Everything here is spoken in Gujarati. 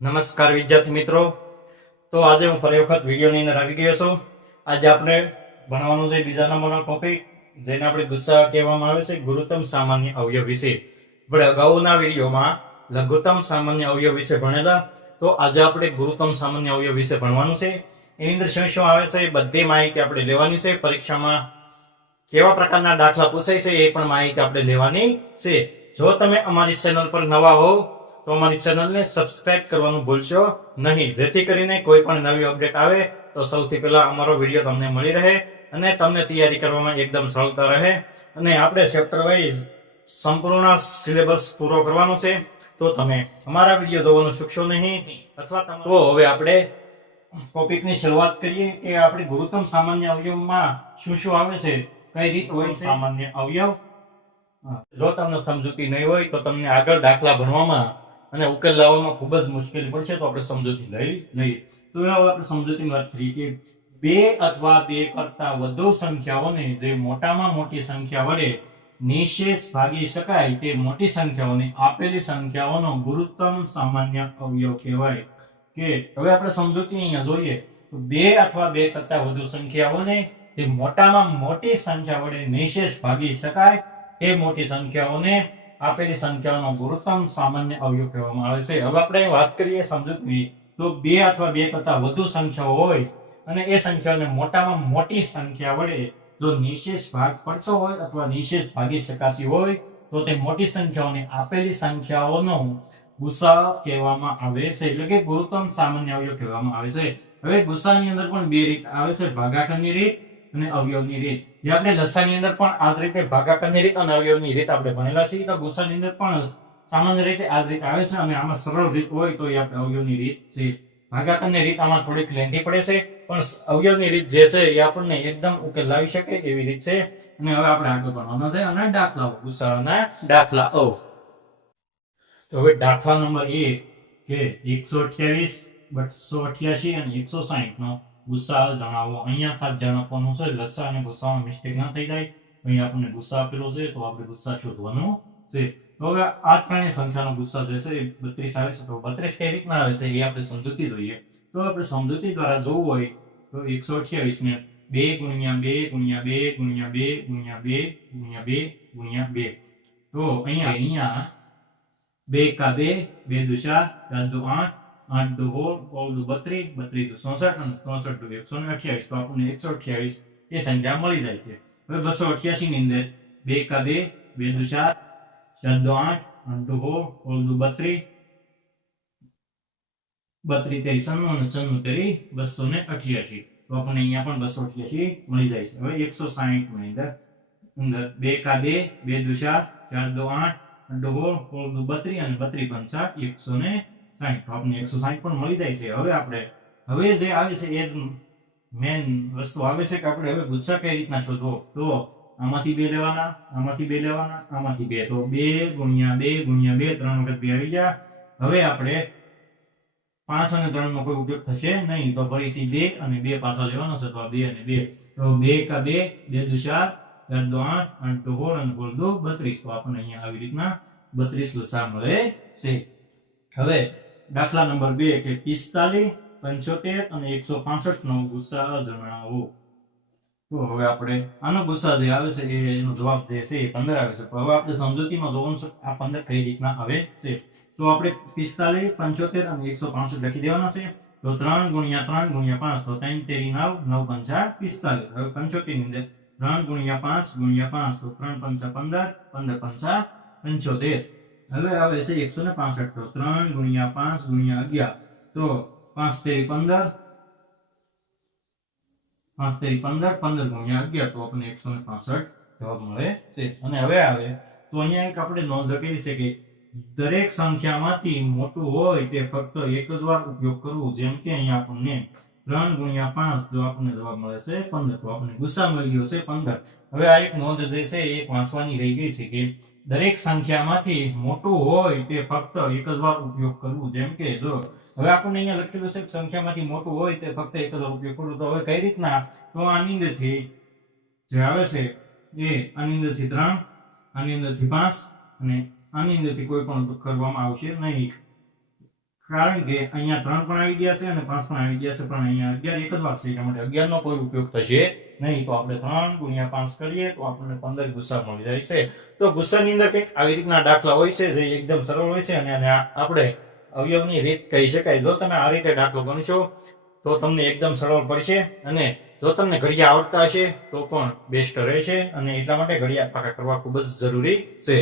નમસ્કાર વિદ્યાર્થી મિત્રો, તો આજે હું ફરી વખત વિડીયોની અંદર આવી ગયો છું. આજે આપણે ભણવાનું છે બીજા નંબરનો ટોપિક, જેને આપણે ગુસ્સા કહેવામાં આવે છે, ગુરુત્તમ સામાન્ય અવયવ વિશે. આપણે અગાઉના વિડીયોમાં લઘુત્તમ સામાન્ય અવયવ વિશે ભણેલા, તો આજે આપણે ગુરુત્તમ સામાન્ય અવયવ વિશે ભણવાનું છે. એની અંદર શું શું આવે છે એ બધી માહિતી આપણે લેવાની છે. પરીક્ષામાં કેવા પ્રકારના દાખલા પૂછાય છે એ પણ માહિતી આપણે લેવાની છે. જો તમે અમારી ચેનલ પર નવા હોવ તો અમારી ચેનલને સબસ્ક્રાઇબ કરવાનું ભૂલશો નહીં, જેથી કરીને કોઈ પણ નવી અપડેટ આવે તો સૌથી પહેલા અમારો વિડીયો તમને મળી રહે અને તમને તૈયારી કરવામાં એકદમ સરળતા રહે. અને આપણે ચેપ્ટર વાઇઝ સંપૂર્ણ સિલેબસ પૂરો કરવાનો છે, તો તમે અમારા વિડીયો જોવાનું ચૂકશો નહીં. અથવા તો હવે આપણે ટોપિકની શરૂઆત કરીએ કે આપણે ગુરુત્તમ સામાન્ય અવયવમાં શું શું આવે છે, કઈ રીત હોય છે સામાન્ય અવયવ. જો તમને સમજૂતી નહીં હોય તો તમને આગળ દાખલા ભણવામાં અને ઉકેલ લાવવામાં ખૂબ જ મુશ્કેલી પડશે, તો આપણે સમજૂતી લઈ લઈએ. તો હવે આપણે સમજૂતીની વાત કરીએ કે બે અથવા બે કરતા વધુ સંખ્યાઓને જે મોટામાં મોટી સંખ્યા વડે નિશેષ ભાગી શકાય તે મોટી સંખ્યાઓને આપેલી સંખ્યાઓનો ગુરુત્તમ સામાન્ય અવયવ કહેવાય. કે હવે આપણે સમજૂતી અહીંયા જોઈએ તો બે અથવા બે કરતા વધુ સંખ્યાઓને જે મોટામાં મોટી સંખ્યા વડે નિશેષ ભાગી શકાય એ મોટી સંખ્યાઓને આપેલી સંખ્યાઓનો ગુરુત્તમ સામાન્ય અવયવ કહેવામાં આવે છે. હવે આપણે વાત કરીએ સમજૂતી, તો બે અથવા બે કરતા વધુ સંખ્યાઓ હોય અને એ સંખ્યાઓને મોટામાં મોટી સંખ્યા વડે જો નિશેષ ભાગ પડતો હોય અથવા નિશેષ ભાગી શકાતી હોય તો તે મોટી સંખ્યાઓને આપેલી સંખ્યાઓનો ગુસા કહેવામાં આવે છે, એટલે કે ગુરુત્તમ સામાન્ય અવયવ કહેવામાં આવે છે. હવે ગુસાની અંદર પણ બે રીત આવે છે, ભાગાકારની રીત અને અવયવની રીત. જે આપણે લસાની અંદર પણ આ જ રીતે ભાગાકારની રીત અને અવયવની રીત આપણે ભણેલા છીએ, તો ગુસાની અંદર પણ સામાન્ય રીતે આ જ રીત આવે છે અને આમાં સરળ રીત હોય તો એ આપણે અવયવની રીત છે. ભાગાકારની રીત આમાં થોડીક લેન્ધી પડે છે, પણ અવયવની રીત જે છે એ આપણને એકદમ ઉકેલ લાવી શકે એવી રીત છે. અને હવે આપણે આગળ ભણવાનું છે અને દાખલાઓ, ગુસાના દાખલાઓ. તો હવે દાખલા નંબર 1 કે 128, 288 અને 160 નો ગુસા જણાવો. અહીંયા ખાસ ધ્યાન આપવાનું છે, લસા અને ગુસામાં મિસ્ટેક ના થઈ જાય. અહીંયા આપણને ગુસા આપેલો છે તો આપણે ગુસા શોધવાનું છે. તો હવે આ ત્રણેય સંખ્યાનો ગુસા જે છે 32 આવે છે, તો 32 કઈ રીતના આવે છે એ આપણે સમજૂતી જોઈએ. તો આપણે સમજૂતી દ્વારા જોવું હોય તો 128 ને 2 ગુણ્યા 2 ગુણ્યા 2 ગુણ્યા 2 ગુણ્યા 2 ગુણ્યા 2 ગુણ્યા 2. તો અહીંયા 2 કા 2, 2 દુ 4, 4 દુ 8, 8 દુ 16, 32, 32 દુ 64 અને 64 દુ 128. તો આપણને 128 એ સંખ્યા મળી જાય છે. હવે 288 ની અંદર 2 કા 2, 2 દુ 4, 4 દુ 8, 8 દુ 16, 16 દુ 32, 32 તેરી 96 અને 96 તેરી 288. તો આપણને અહીંયા પણ 288 મળી જાય છે. હવે 160 ની અંદર 2 કા 2, 2 દુ 4, 4 દુ 8, 8 દુ 16, 16 દુ 32 અને 32 પંચા 160. તો આપણને 160 પણ મળી જાય છે. હવે જે આવે છે એ મેન વસ્તુ આવે છે કે આપણે હવે ગુસ્સા કઈ રીતના શોધવો. તો આમાંથી 2 લેવાના, આમાંથી 2 લેવાના, આમાંથી 2. તો 2 ગુણ્યા 2 ગુણ્યા 2, 3 વખત 2 આવી ગયા. હવે આપણે 5 અને 3 નો કોઈ ઉપયોગ થશે નહીં, તો ફરીથી 2 અને 2 પાછા લેવાનો છે. તો 2 અને 2, તો 2 કા 2, 2 દુ 4, 4 દુ 8, 8 દુ 16 અને 16 દુ 32. તો આપણને અહીંયા આવી રીતના 32 લસા મળે છે. હવે દાખલા નંબર 2 કે 45, 75 અને 165 નો ગુસા જણાવો. તો હવે આપણે આનો ગુસા જે આવે છે એનો જવાબ જે છે એ 15 આવે છે. હવે આપણે સમજૂતીમાં જોવાનું છે આ 15 કઈ રીતના આવે છે. તો આપણે 45, 75 અને 165 લખી દેવાના છે. તો 3 ગુણ્યા 3 ગુણ્યા 5, તો 3 તેરી 9, 9 પંચા 45. હવે 75 ની અંદર 3 ગુણ્યા 5 ગુણ્યા 5, તો 3 પંચા 15, 15 પંચા 75. હવે આવે છે 165. તો 3 ગુણ્યા 5 ગુણ્યા 11, તો 5 તેરી 15, 5 તેરી 15, 15 ગુણ્યા 11, તો આપણને 165 જવાબ મળે છે. અને હવે આવે તો અહીંયા એક આપણે નોંધ લખેલી છે કે દરેક સંખ્યામાંથી મોટું હોય તે ફક્ત એક જ વાર ઉપયોગ કરવો. જેમ કે અહીંયા આપણને 3 ગુણ્યા 5, જો આપણને જવાબ મળે છે 15, તો આપણને ગુસા મળી ગયો છે 15. હવે આ એક નોંધ જે છે એ વાંચવાની રહી ગઈ છે કે દરેક સંખ્યામાંથી મોટું હોય તે ફક્ત એક જ વાર ઉપયોગ કરવો. જેમ કે જો હવે આપણને અહીંયા લખેલું છે કે સંખ્યામાંથી મોટું હોય તે ફક્ત એક જ વાર ઉપયોગ કરવો. તો હવે કઈ રીતના, તો આની અંદરથી જે આવે છે એ આની અંદરથી 3, આની અંદરથી 5 અને આની અંદરથી કોઈ પણ કરવામાં આવશે નહીં. કારણ કે અહીંયા 3 પણ આવી ગયા છે અને 5 પણ આવી ગયા છે, પણ અહીંયા 11 એક જ વાર છે, એટલા માટે 11 નો કોઈ ઉપયોગ થશે નહીં. તો આપણે 3 ગુણ્યા 5 કરીએ તો આપણને 15 ગુસ્સા મળી જાય છે. તો ગુસ્સાની અંદર કંઈક આવી રીતના દાખલા હોય છે જે એકદમ સરળ હોય છે અને આપણે અવયવની રીત કહી શકાય. જો તમે આ રીતે દાખલો ગણશો તો તમને એકદમ સરળ પડશે, અને જો તમને ઘડિયા આવડતા હશે તો પણ બેસ્ટ રહેશે, અને એટલા માટે ઘડિયા પાકા કરવા ખૂબ જ જરૂરી છે.